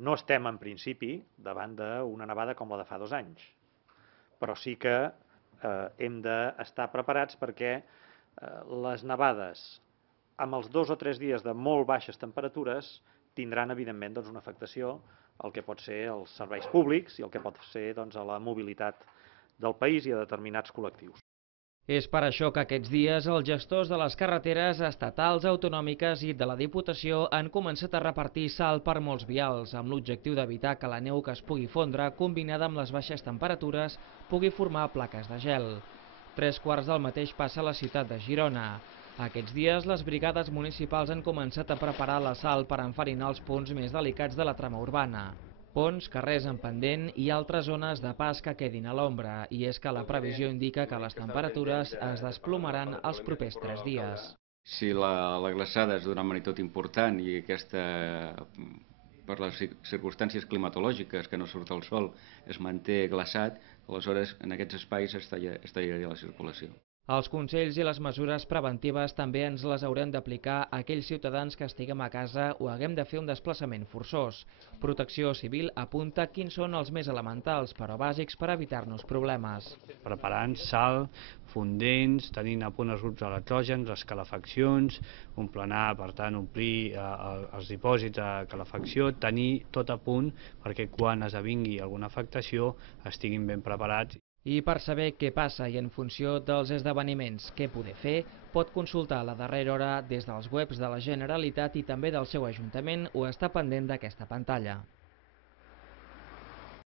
No estem, en principi, davant d'una nevada com la de fa 2 anys, però sí que hem d'estar preparats perquè les nevades amb els 2 o 3 dies de molt baixes temperatures tindran, evidentment, una afectació al que pot ser els serveis públics i el que pot ser a la mobilitat del país i a determinats col·lectius. És per això que aquests dies els gestors de les carreteres estatals, autonòmiques i de la Diputació han començat a repartir sal per molts vials, amb l'objectiu d'evitar que la neu que es pugui fondre, combinada amb les baixes temperatures, pugui formar plaques de gel. 3/4 del mateix passa a la ciutat de Girona. Aquests dies, les brigades municipals han començat a preparar la sal per enfarinar els punts més delicats de la trama urbana. Ponts, carrers en pendent i altres zones de pas que quedin a l'ombra, i és que la previsió indica que les temperatures es desplomaran els propers 3 dies. Si la glaçada és d'una magnitud important i aquesta, per les circumstàncies climatològiques, que no surt el sol, es manté glaçat, aleshores en aquests espais es tallaria la circulació. Els consells i les mesures preventives també ens les haurem d'aplicar a aquells ciutadans que estiguem a casa o haguem de fer un desplaçament forçós. Protecció Civil apunta quins són els més elementals, però bàsics per evitar-nos problemes. Preparant sal, fondents, tenint a punt els grups electrògens, les calefaccions, emplenar, per tant, omplir els dipòsits de calefacció, tenir tot a punt perquè quan esdevingui alguna afectació estiguin ben preparats. I per saber què passa i en funció dels esdeveniments què poder fer, pot consultar la darrera hora des dels webs de la Generalitat i també del seu Ajuntament o estar pendent d'aquesta pantalla.